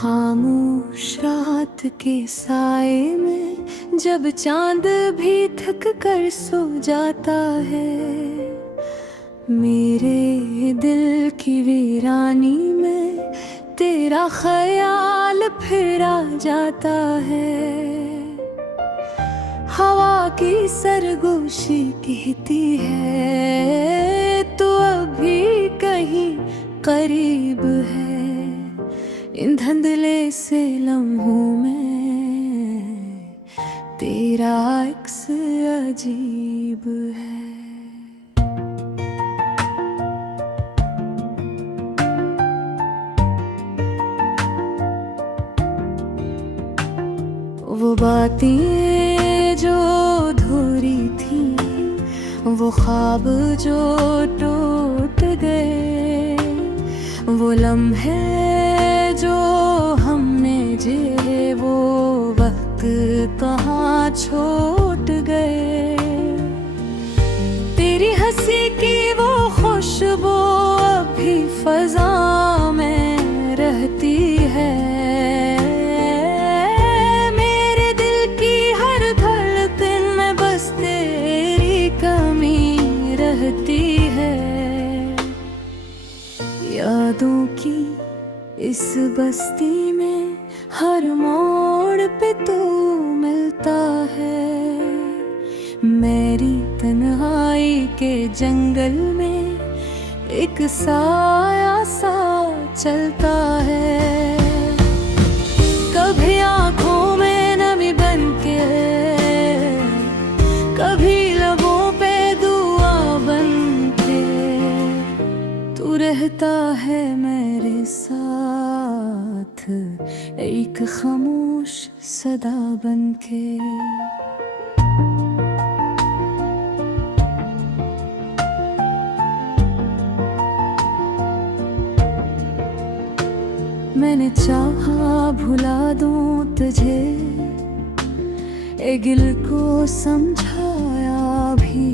खामोश रात के साए में जब चांद भी थक कर सो जाता है, मेरे दिल की वीरानी में तेरा ख्याल फिर आ जाता है। हवा की सरगोशी कहती है तू अभी कहीं करीब है, इन धुंधले से लम्हों में तेरा अक्स अजीब है। वो बातें जो अधूरी थी, वो ख्वाब जो टूट गए, वो लम्हे जो हमने जिए वो वक्त कहाँ छूट गए। तेरी हंसी की वो खुशबू अभी फजा में रहती है, मेरे दिल की हर धड़कन में बस तेरी कमी रहती है। यादों की इस बस्ती में हर मोड़ पे तू मिलता है, मेरी तन्हाई के जंगल में एक साया सा चलता है। कभी आँखों में नमी बनके, कभी लबों पे दुआ बनके, तू रहता है मेरे साथ एक खामोश सदा बनके। मैंने चाहा भुला दूं तुझे, ए गिल को समझाया भी,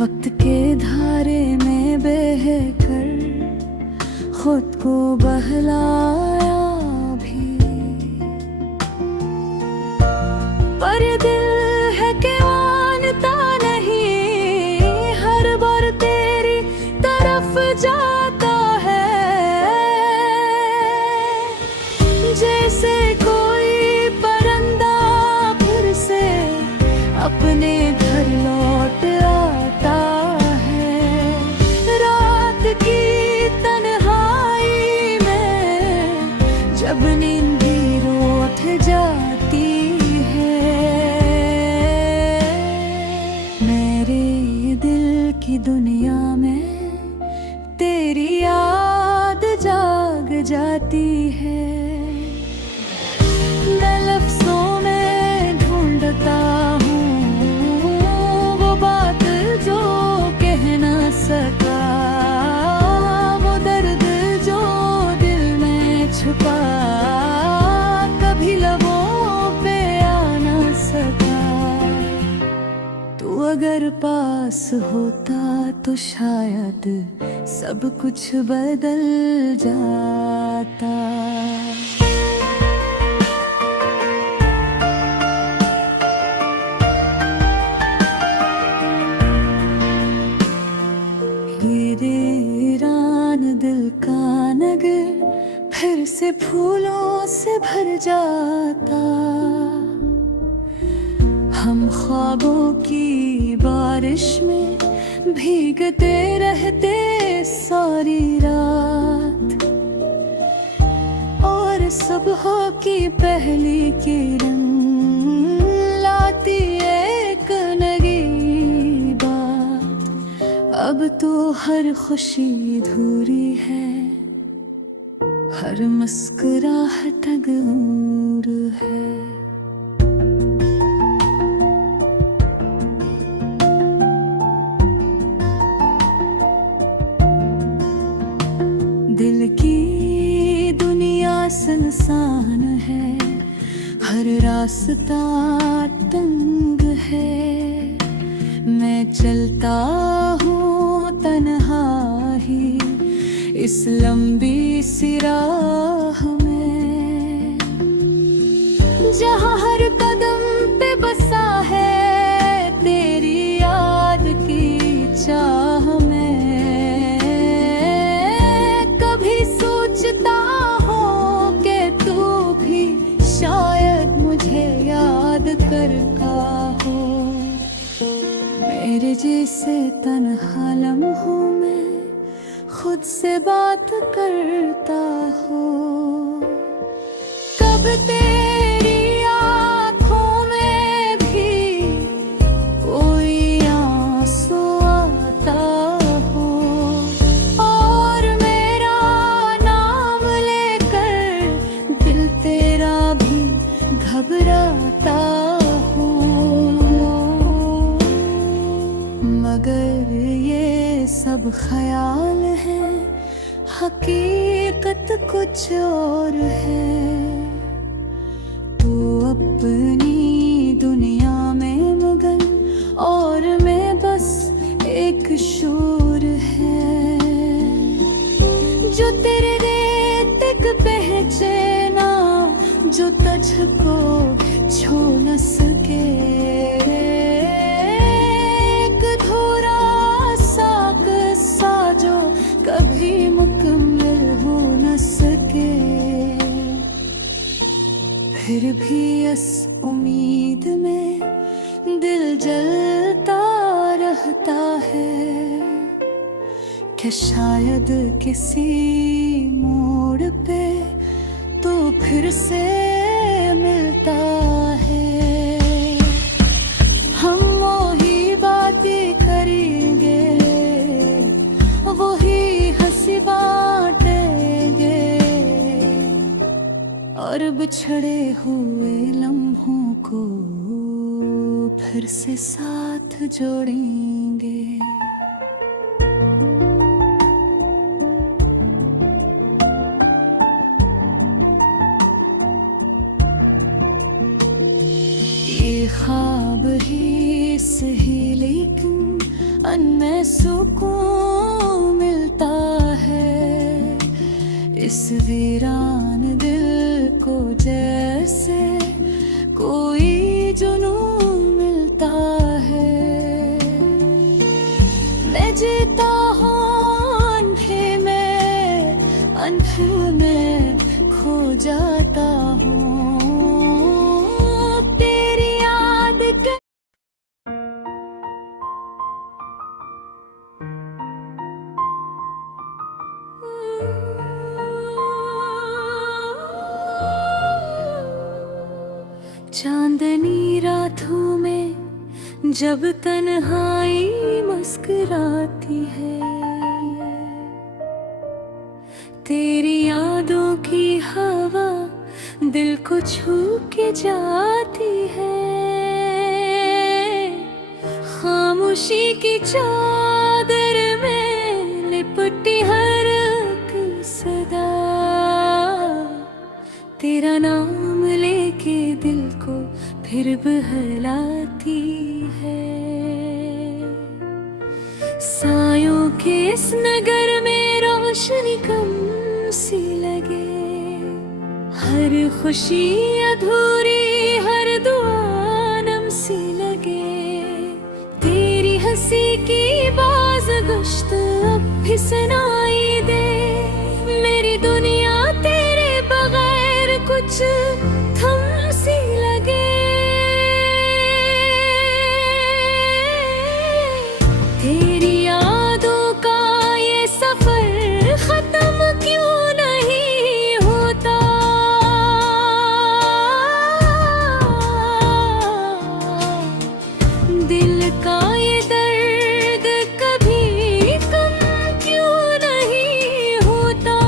वक्त के धारे में बह कर खुद को बहलाया भी। पर दिल है कि मानता नहीं, हर बार तेरी तरफ जाता है, जैसे कोई परिंदा फिर से अपने घर लौट आता है। रात की तन्हाई में जब नींद रूठ जाती है, मेरे दिल की दुनिया में तेरी याद जाग जाती है। मैं लफ्ज़ों में ढूंढता हूँ वो बात जो कह न सका, वो दर्द जो दिल में छुपा कभी लबों पे आ न सका। तू अगर पास होता तो शायद सब कुछ बदल जाता। दिल का नगर फिर से फूलों से भर जाता, हम ख्वाबों की बारिश में भीगते रहते सारी रात, और सुबह की पहली किरण लाती एक नई बात। अब तो हर खुशी अधूरी है, हर मुस्कुराहट गूंज है। दिल की दुनिया सुनसान है, हर रास्ता तंग है, मैं चलता हूँ तन्हा ही इस लंबी सी राह जहाँ हर कदम पे बसा है तेरी याद की चाह में। कभी सोचता हूँ कि तू भी शायद मुझे याद करता हो। मेरे जैसे तन्हा लम्हों में खुद से बात करता हो। कब तेरी आँखों में भी कोई आंसू आता हो और मेरा नाम लेकर दिल तेरा भी घबराता हो। मगर ये सब ख्याल है, हकीकत कुछ और है। तू अपनी दुनिया में मगन और मैं बस एक शोर है। जो तेरे रेतिक पहचाना जो तुझको छू न सके। एक धूरा सा किस्सा जो कभी मुकम्मल हो न सके। फिर भी इस उम्मीद में दिल जलता रहता है कि शायद किसी मोड़ पे तो फिर से मिलता है। हम वही बातें करेंगे, वही हंसी बांटेंगे और बिछड़े हुए लम्हों को फिर से साथ जोड़ेंगे। ये ख्वाब ही सही लेकिन अनमें सुकून मिलता है। इस वीरान दिल को जैसे कोई जुनून मिलता है। मैं जीता हूँ अंधे में खो जाता हूँ तेरी याद के। चांदनी रातों में जब तन्हाई मुस्कुराती है, तेरी यादों की हवा दिल को छू के जाती है। खामोशी की चादर में लिपटी हर एक सदा, तेरा नाम लेके दिल को फिर बहलाती है। सायों के इस नगर में रोशनी कम सी लगे, हर खुशी अधूरी हर दुआ नम सी लगे। तेरी हंसी की बाज गश्त अब भी सुनाई दे, मेरी दुनिया तेरे बगैर कुछ थम सी लगे। तेरी यादों का ये सफर खत्म क्यों नहीं होता, दिल का ये दर्द कभी कम क्यों नहीं होता।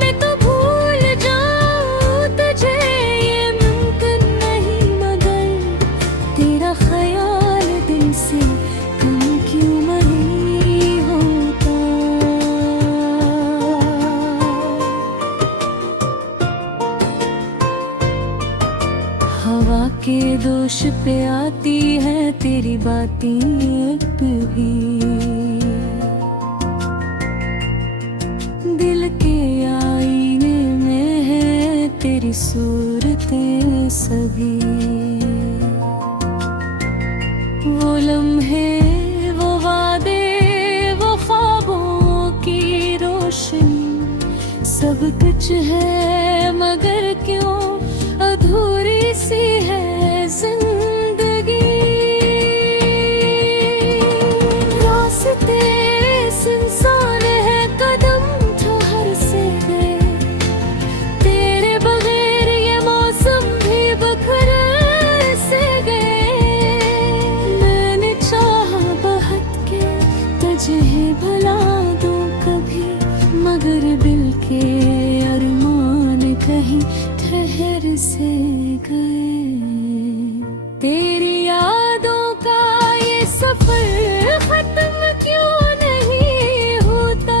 मैं तो भूल जाऊं तुझे ये मुमकिन नहीं, मगर तेरा ख्याल दिल से कम क्यों नहीं होता। हवा के दोष पे आती है तेरी बातें भी, दिल के तेरी सूरतें सभी। वो लम्हे, वो वादे, वो ख्वाबों की रोशनी, सब कुछ है मगर क्यों अधूरी सी है जिंदगी। रास्ते सुनसान है, कदम ठहर से गए, तेरे बगैर ये मौसम भी बखर से गए। मैंने चाहा बहुत के तुझे भला दूं कभी, मगर दिल के अरमान कहीं ठहर से गए। तेरी यादों का ये सफर खत्म क्यों नहीं होता।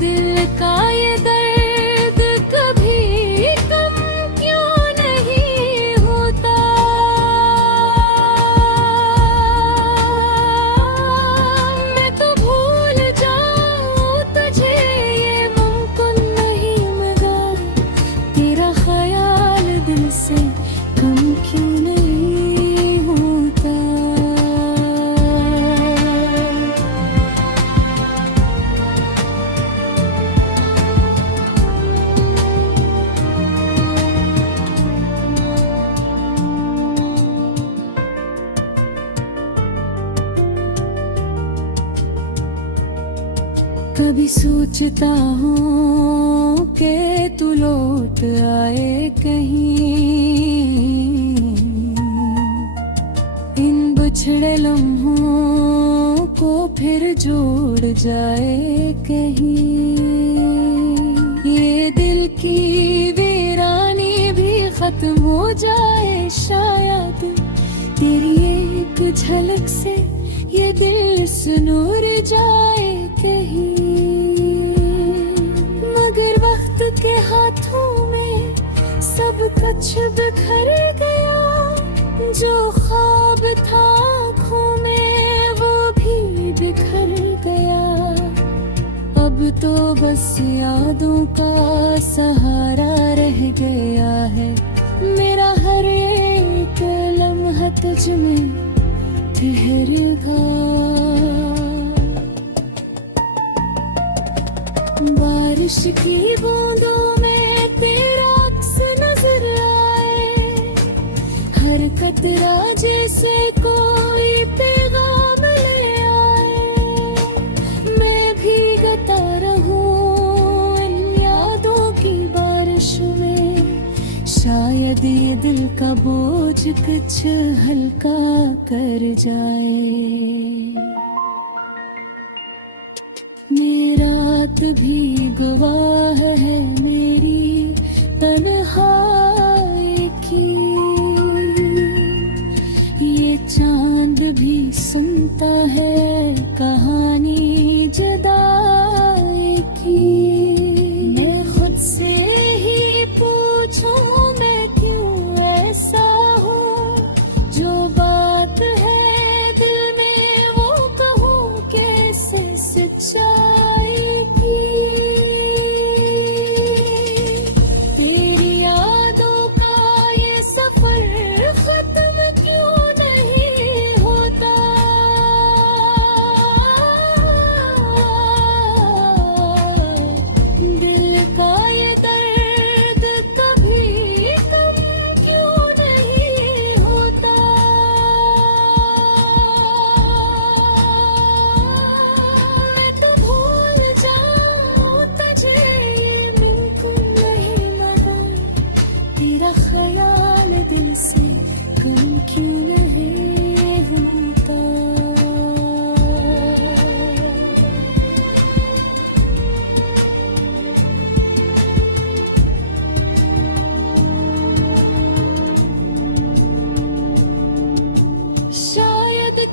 दिल का ये दर्द कभी कम क्यों नहीं होता। मैं तो भूल जाऊं तुझे ये मुमकिन नहीं, मगर तेरा ख्याल दिल से कम क्यों नहीं होता। कभी सोचता हूँ कि तू लौट आए कहीं, इन बिछड़े लम्हों को फिर जोड़ जाए कहीं। ये दिल की वीरानी भी खत्म हो जाए शायद, तेरी एक झलक से ये दिल सुनूर जाए कहीं। मगर वक्त के हाथों में सब कुछ बिखर गया, जो ख्वाब था आँखों में वो भी बिखर गया। अब तो बस यादों का सहारा रह गया है, मेरा हर एक लम्हा तुझ में ठहर गया। बारिश की बूंदों में तेरा अक्स नजर आए, हर कतरा जैसे कोई पैगाम ले आए। मैं भीगता रहूं इन यादों की बारिश में, शायद ये दिल का बोझ कुछ हल्का कर जाए। रात भी गवाह है मेरी तन्हाई की, ये चांद भी सुनता है कहानी जुदाई की। मैं खुद से ही पूछूं मैं क्यों ऐसा हूँ, जो बात है दिल में वो कहूँ कैसे सच्चाई।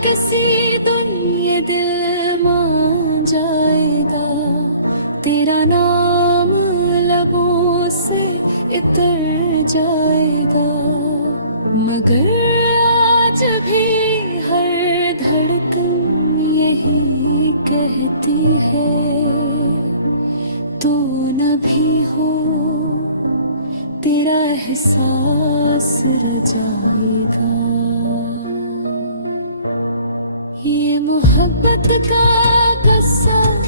किसी दुनिया दिल मान जाएगा, तेरा नाम लबों से इतर जाएगा। मगर आज भी हर धड़कन यही कहती है तो न भी हो तेरा एहसास रजाएगा। ये मोहब्बत का कसम